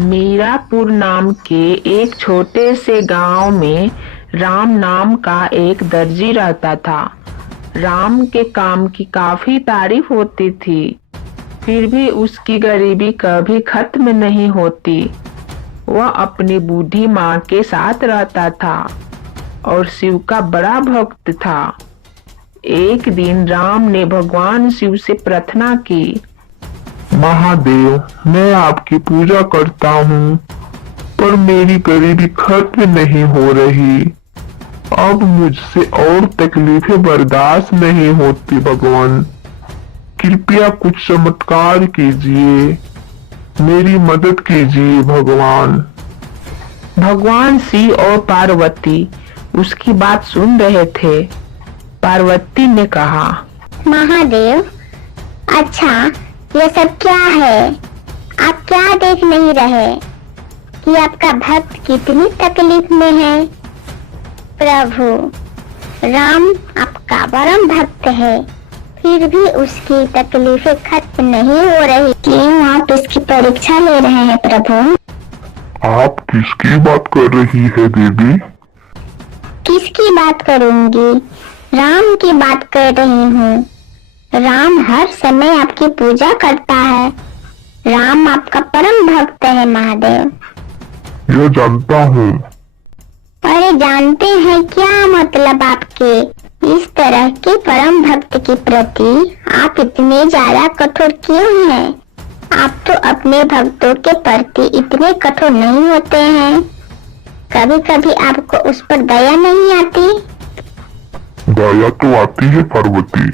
मीरापुर नाम के एक छोटे से गांव में राम नाम का एक दर्जी रहता था। राम के काम की काफी तारीफ होती थी, फिर भी उसकी गरीबी कभी खत्म नहीं होती। वह अपनी बूढ़ी माँ के साथ रहता था और शिव का बड़ा भक्त था। एक दिन राम ने भगवान शिव से प्रार्थना की। महादेव, मैं आपकी पूजा करता हूँ, पर मेरी गरीबी खत्म नहीं हो रही। अब मुझसे और तकलीफें बर्दाश्त नहीं होती। भगवान, कृपया कुछ चमत्कार कीजिए, मेरी मदद कीजिए भगवान। भगवान शिव और पार्वती उसकी बात सुन रहे थे। पार्वती ने कहा, महादेव, अच्छा ये सब क्या है? आप क्या देख नहीं रहे कि आपका भक्त कितनी तकलीफ में है? प्रभु, राम आपका परम भक्त है, फिर भी उसकी तकलीफें खत्म नहीं हो रही। क्यों आप इसकी परीक्षा ले रहे हैं प्रभु? आप किसकी बात कर रही है देवी? किसकी बात करूंगी? राम की बात कर रही हूँ। राम हर समय आपकी पूजा करता है। राम आपका परम भक्त है महादेव। यह जानता हूँ। अरे जानते हैं क्या मतलब आपके? इस तरह के परम भक्त के प्रति आप इतने ज्यादा कठोर क्यों हैं? आप तो अपने भक्तों के प्रति इतने कठोर नहीं होते हैं। कभी कभी आपको उस पर दया नहीं आती? दया तो आती है पार्वती।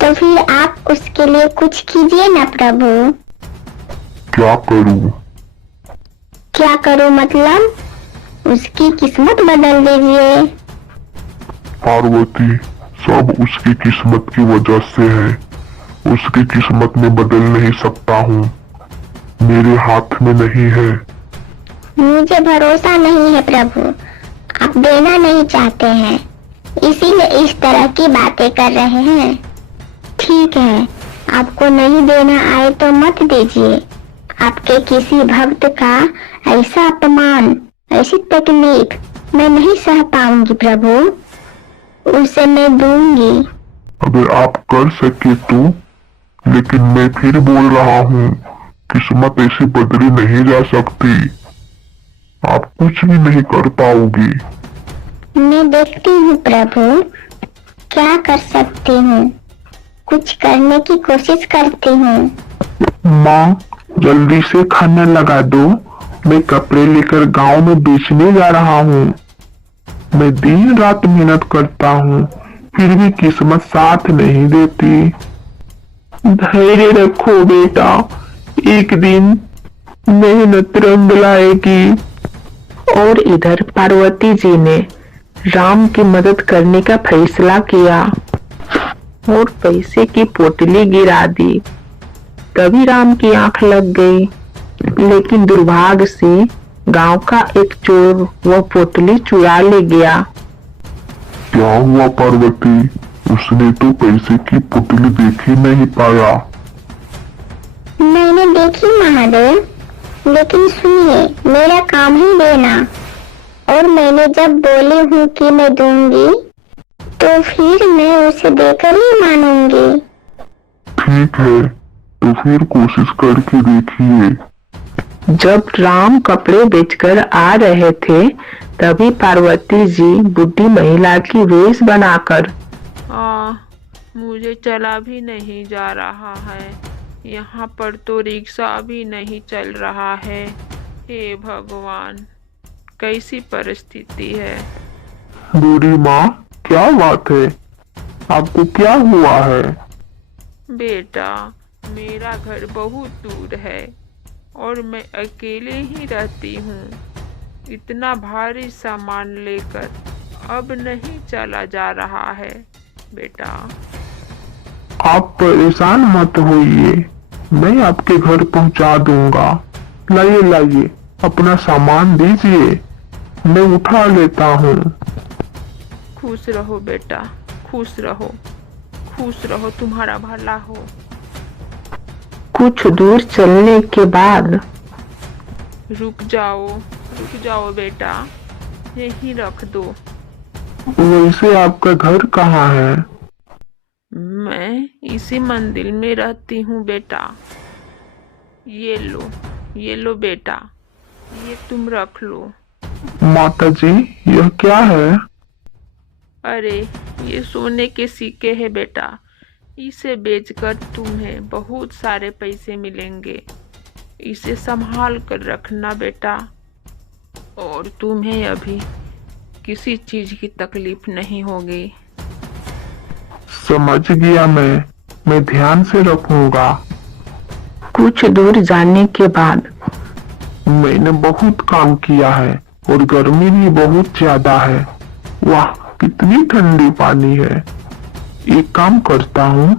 तो फिर आप उसके लिए कुछ कीजिए ना प्रभु। क्या करूं? क्या करूं मतलब? उसकी किस्मत बदल दीजिए। पार्वती, सब उसकी किस्मत की वजह से है। उसकी किस्मत में बदल नहीं सकता हूँ, मेरे हाथ में नहीं है। मुझे भरोसा नहीं है प्रभु, आप देना नहीं चाहते हैं, इसीलिए इस तरह की बातें कर रहे हैं। ठीक है, आपको नहीं देना आए तो मत दीजिए। आपके किसी भक्त का ऐसा अपमान, ऐसी तकलीफ मैं नहीं सह पाऊंगी प्रभु, उसे मैं दूंगी। अगर आप कर सके तो, लेकिन मैं फिर बोल रहा हूँ, किस्मत ऐसी बदली नहीं जा सकती। आप कुछ भी नहीं कर पाओगी। मैं देखती हूँ प्रभु, क्या कर सकती हूँ, कुछ करने की कोशिश करती हूँ। माँ, जल्दी से खाना लगा दो, मैं कपड़े लेकर गांव में बेचने जा रहा हूँ। मैं दिन रात मेहनत करता हूँ, फिर भी किस्मत साथ नहीं देती। धैर्य रखो बेटा, एक दिन मेहनत रंग लाएगी। और इधर पार्वती जी ने राम की मदद करने का फैसला किया और पैसे की पोटली गिरा दी। तभी राम की आंख लग गई, लेकिन दुर्भाग्य से गांव का एक चोर वह पोटली चुरा ले गया। क्या हुआ पार्वती? उसने तो पैसे की पुतली देख ही नहीं पाया। मैंने देखी महादेव, लेकिन सुनिए, मेरा काम ही देना, और मैंने जब बोली हूँ कि मैं दूंगी, तो फिर मैं उसे देकर ही मानूंगी। ठीक है, तो फिर कोशिश करके देखिए। जब राम कपड़े बेचकर आ रहे थे, तभी पार्वती जी बुढ़ी महिला की वेश बनाकर, मुझे चला भी नहीं जा रहा है, यहाँ पर तो रिक्शा भी नहीं चल रहा है। हे भगवान, कैसी परिस्थिति है। बूढ़ी माँ, क्या बात है? आपको क्या हुआ है? बेटा, मेरा घर बहुत दूर है और मैं अकेले ही रहती हूँ। इतना भारी सामान लेकर अब नहीं चला जा रहा है बेटा। आप परेशान मत होइए, मैं आपके घर पहुंचा दूंगा। लाइए लाइए, अपना सामान दीजिए, मैं उठा लेता हूँ। खुश रहो बेटा, खुश रहो, खुश रहो, तुम्हारा भला हो। कुछ दूर चलने के बाद रुक जाओ बेटा, यहीं रख दो। वैसे आपका घर कहाँ है? मैं इसी मंदिर में रहती हूँ बेटा। ये लो बेटा, ये तुम रख लो। माता जी, यह क्या है? अरे ये सोने के सिक्के हैं बेटा, इसे बेचकर तुम्हें बहुत सारे पैसे मिलेंगे। इसे संभाल कर रखना बेटा, और तुम्हें अभी किसी चीज की तकलीफ नहीं होगी। समझ गया मैं ध्यान से रखूंगा। कुछ दूर जाने के बाद मैंने बहुत काम किया है और गर्मी भी बहुत ज्यादा है। वाह, कितनी ठंडी पानी है। एक काम करता हूँ,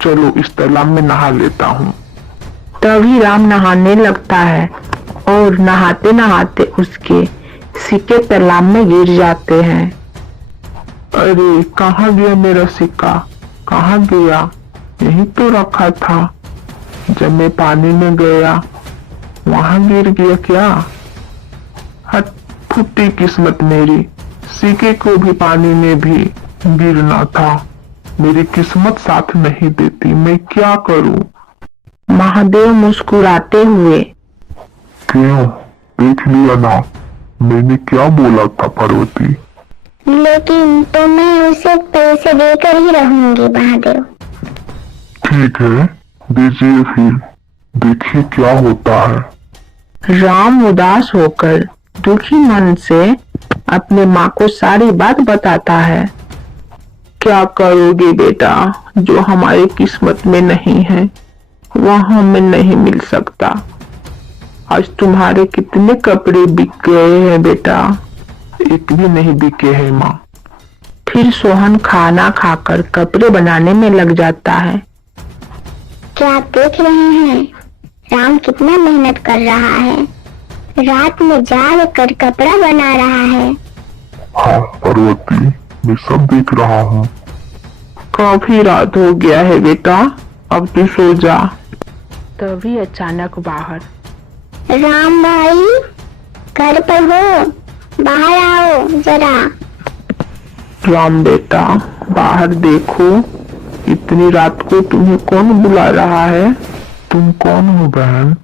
चलो इस तालाब में नहा लेता हूँ। तभी राम नहाने लगता है और नहाते नहाते उसके सिक्के तालाब में गिर जाते हैं। अरे कहाँ गया मेरा सिक्का? कहाँ गया? यहीं तो रखा था। जब मैं पानी में गया वहां गिर गया क्या? हट, फुटी किस्मत मेरी। सिक्के को भी पानी में भी गिरना था। मेरी किस्मत साथ नहीं देती, मैं क्या करूं? महादेव मुस्कुराते हुए, क्यों, देख लिया ना मैंने क्या बोला था पार्वती? लेकिन तो मैं उसे पैसे देकर ही रहूंगी महादेव। ठीक है, दीजिए फिर, देखिए क्या होता है। राम उदास होकर दुखी मन से अपने माँ को सारी बात बताता है। क्या करोगे बेटा, जो हमारी किस्मत में नहीं है वह हमें नहीं मिल सकता। आज तुम्हारे कितने कपड़े बिक गए हैं बेटा? एक भी नहीं बिके हैं माँ। फिर सोहन खाना खाकर कपड़े बनाने में लग जाता है। क्या आप देख रहे हैं राम कितना मेहनत कर रहा है, रात में जाग कर कपड़ा बना रहा है। हाँ पार्वती, मैं सब देख रहा हूँ। काफी रात हो गया है बेटा, अब तू सो जा। तभी अचानक बाहर, राम भाई घर पर हो, बाहर आओ जरा। राम बेटा बाहर देखो, इतनी रात को तुम्हें कौन बुला रहा है? तुम कौन हो बहन?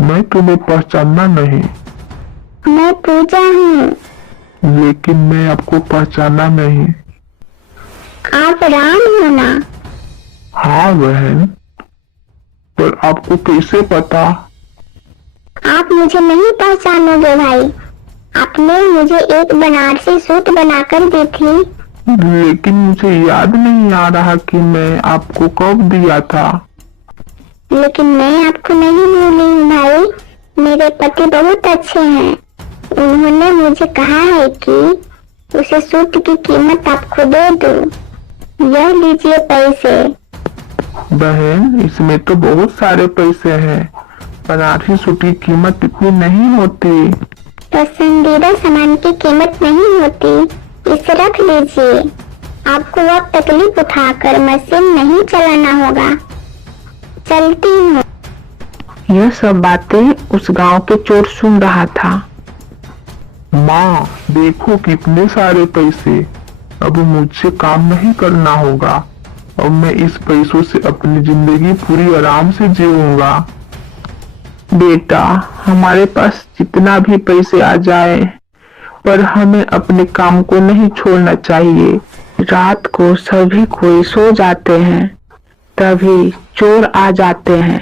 मैं तुम्हें पहचानना नहीं। मैं पूजा हूँ। लेकिन मैं आपको पहचाना नहीं। आप राम हो ना? हाँ बहन, पर आपको कैसे पता? आप मुझे नहीं पहचानोगे भाई, आपने मुझे एक बनारसी सूट बनाकर दी थी। लेकिन मुझे याद नहीं आ रहा कि मैं आपको कब दिया था। लेकिन मैं आपको नहीं भूली हूँ भाई, मेरे पति बहुत अच्छे हैं। उन्होंने मुझे कहा है कि उसे सूट की कीमत आपको दे दूं। यह लीजिए पैसे। बहन, इसमें तो बहुत सारे पैसे हैं। बनारसी सूट की कीमत इतनी नहीं होती। पसंदीदा सामान की कीमत नहीं होती, इसे रख लीजिए। आपको अब तकलीफ उठाकर मशीन नहीं चलाना होगा। चलती हूँ। यह सब बातें उस गांव के चोर सुन रहा था। माँ देखो कितने सारे पैसे। अब मुझसे काम नहीं करना होगा। अब मैं इस पैसों से अपनी जिंदगी पूरी आराम से जीऊंगा। बेटा हमारे पास जितना भी पैसे आ जाए, पर हमें अपने काम को नहीं छोड़ना चाहिए। रात को सभी कोई सो जाते हैं, तभी चोर आ जाते हैं।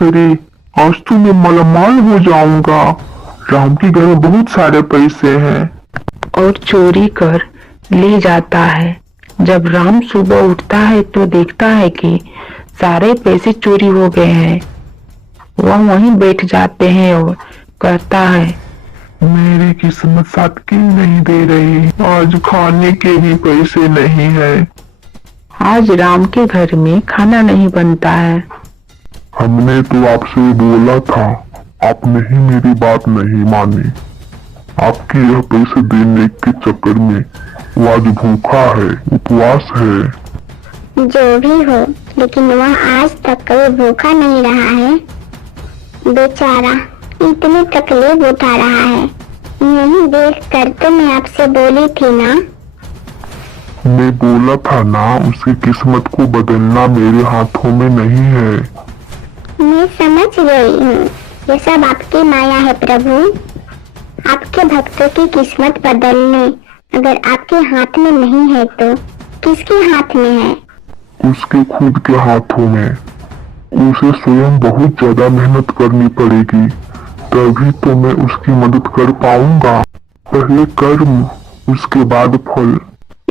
अरे आज तो मैं मालामाल हो जाऊंगा। राम के घर में बहुत सारे पैसे हैं। और चोरी कर ले जाता है। जब राम सुबह उठता है तो देखता है कि सारे पैसे चोरी हो गए हैं। वह वहीं बैठ जाते हैं और कहता है, मेरी किस्मत साथ क्यों नहीं दे रही? आज खाने के भी पैसे नहीं है। आज राम के घर में खाना नहीं बनता है। हमने तो आपसे बोला था, आपने ही मेरी बात नहीं मानी। आपके यह पैसे देने के चक्कर में वो आज भूखा है, उपवास है। जो भी हो, लेकिन वह आज तक कभी भूखा नहीं रहा है। बेचारा इतनी तकलीफ उठा रहा है। यही देख कर तो मैं आपसे बोली थी ना। मैं बोला था ना, उसकी किस्मत को बदलना मेरे हाथों में नहीं है। मैं समझ गई हूँ, ये सब आपकी माया है प्रभु। आपके भक्तों की किस्मत बदलने अगर आपके हाथ में नहीं है तो किसके हाथ में है? उसके खुद के हाथों में। उसे स्वयं बहुत ज्यादा मेहनत करनी पड़ेगी, तभी तो मैं उसकी मदद कर पाऊंगा। पहले कर्म, उसके बाद फल।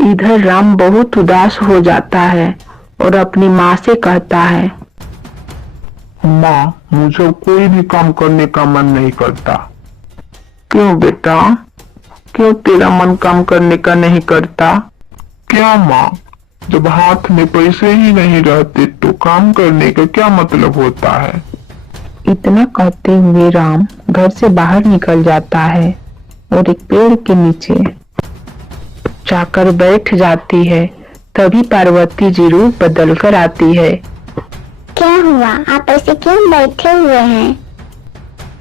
इधर राम बहुत उदास हो जाता है और अपनी माँ से कहता है, माँ, मुझे कोई भी काम करने का मन नहीं करता। क्यों बेटा, क्यों तेरा मन काम करने का नहीं करता? क्या माँ, जब हाथ में पैसे ही नहीं रहते तो काम करने का क्या मतलब होता है? इतना कहते हुए राम घर से बाहर निकल जाता है और एक पेड़ के नीचे जाकर बैठ जाती है। तभी पार्वती जी रूप बदल कर आती है। क्या हुआ, आप ऐसे क्यों बैठे हुए हैं?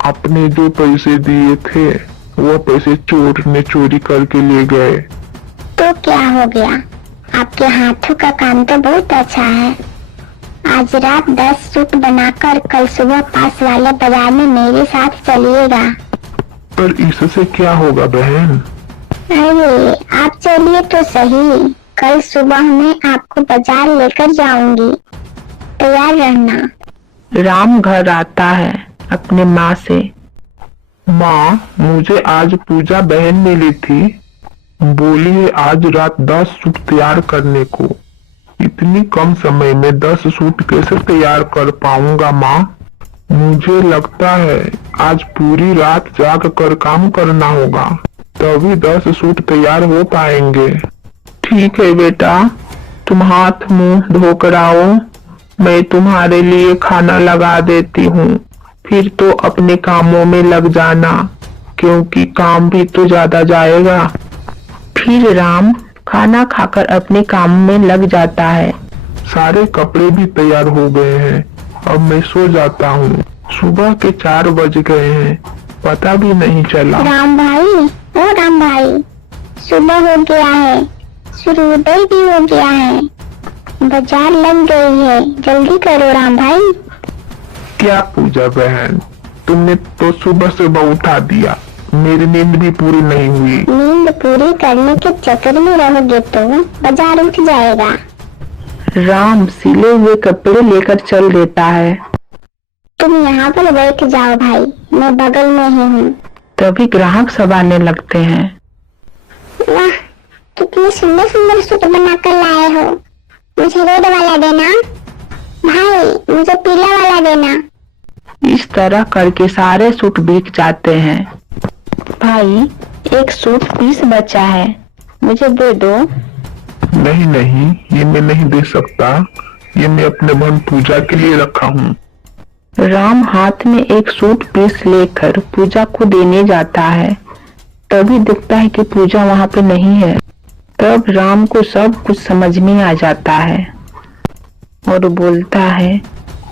आपने जो पैसे दिए थे वो पैसे चोर ने चोरी करके ले गए। तो क्या हो गया? आपके हाथों का काम तो बहुत अच्छा है। आज रात 10 सूट बनाकर कल सुबह पास वाले बाजार में मेरे साथ चलिएगा। पर इससे क्या होगा बहन? अरे आप चलिए तो सही, कल सुबह मैं आपको बाजार लेकर जाऊंगी, तैयार रहना। राम घर आता है अपने माँ से। माँ, मुझे आज पूजा बहन मिली थी, बोली है आज रात 10 सूट तैयार करने को। इतनी कम समय में 10 सूट कैसे तैयार कर पाऊंगा माँ? मुझे लगता है आज पूरी रात जाग कर काम करना होगा, तभी 10 सूट तैयार हो पाएंगे। ठीक है बेटा, तुम हाथ मुंह धोकर आओ, मैं तुम्हारे लिए खाना लगा देती हूँ। फिर तो अपने कामों में लग जाना, क्योंकि काम भी तो ज्यादा जाएगा। फिर राम खाना खाकर अपने काम में लग जाता है। सारे कपड़े भी तैयार हो गए हैं, अब मैं सो जाता हूँ। सुबह के 4 बज गए हैं, पता भी नहीं चला। राम भाई, ओ राम भाई, सुबह हो गया है, सूर्योदय भी हो गया है, बाजार लग गई है, जल्दी करो राम भाई। क्या पूजा बहन, तुमने तो सुबह सुबह उठा दिया, मेरी नींद भी पूरी नहीं हुई। नींद पूरी करने के चक्कर में रहोगे तो बाजार उठ जाएगा। राम सिले हुए कपड़े लेकर चल देता है। तुम यहाँ पर बैठ जाओ भाई, मैं बगल में ही हूँ। तभी ग्राहक सब आने लगते हैं। वाह, कितने सुंदर सुंदर सूट बनाकर लाए हो। मुझे रेड वाला देना भाई, मुझे पीला वाला देना। इस तरह करके सारे सूट बिक जाते हैं। भाई, एक सूट पीस बचा है, मुझे दे दो। नहीं नहीं, ये मैं नहीं दे सकता, ये मैं अपने बहन पूजा के लिए रखा हूँ। राम हाथ में एक सूट पीस लेकर पूजा को देने जाता है। तभी दिखता है कि पूजा वहाँ पे नहीं है। तब राम को सब कुछ समझ में आ जाता है और बोलता है,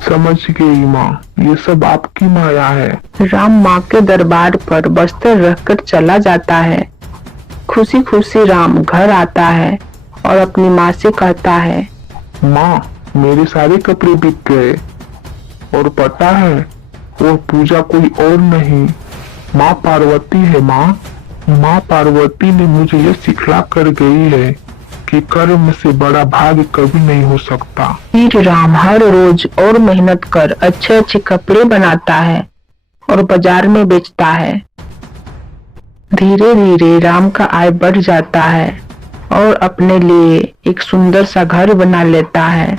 समझ गई माँ, ये सब आपकी माया है। राम माँ के दरबार पर बस्तर रखकर चला जाता है। खुशी खुशी राम घर आता है और अपनी माँ से कहता है, माँ, मेरे सारे कपड़े बिक गए, और पता है वो पूजा कोई और नहीं, माँ पार्वती है। माँ पार्वती ने मुझे ये सिखला कर गई है कि कर्म से बड़ा भाग्य कभी नहीं हो सकता। फिर राम हर रोज और मेहनत कर अच्छे अच्छे कपड़े बनाता है और बाजार में बेचता है। धीरे धीरे राम का आय बढ़ जाता है और अपने लिए एक सुंदर सा घर बना लेता है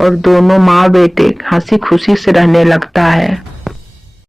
और दोनों माँ बेटे हंसी खुशी से रहने लगता है।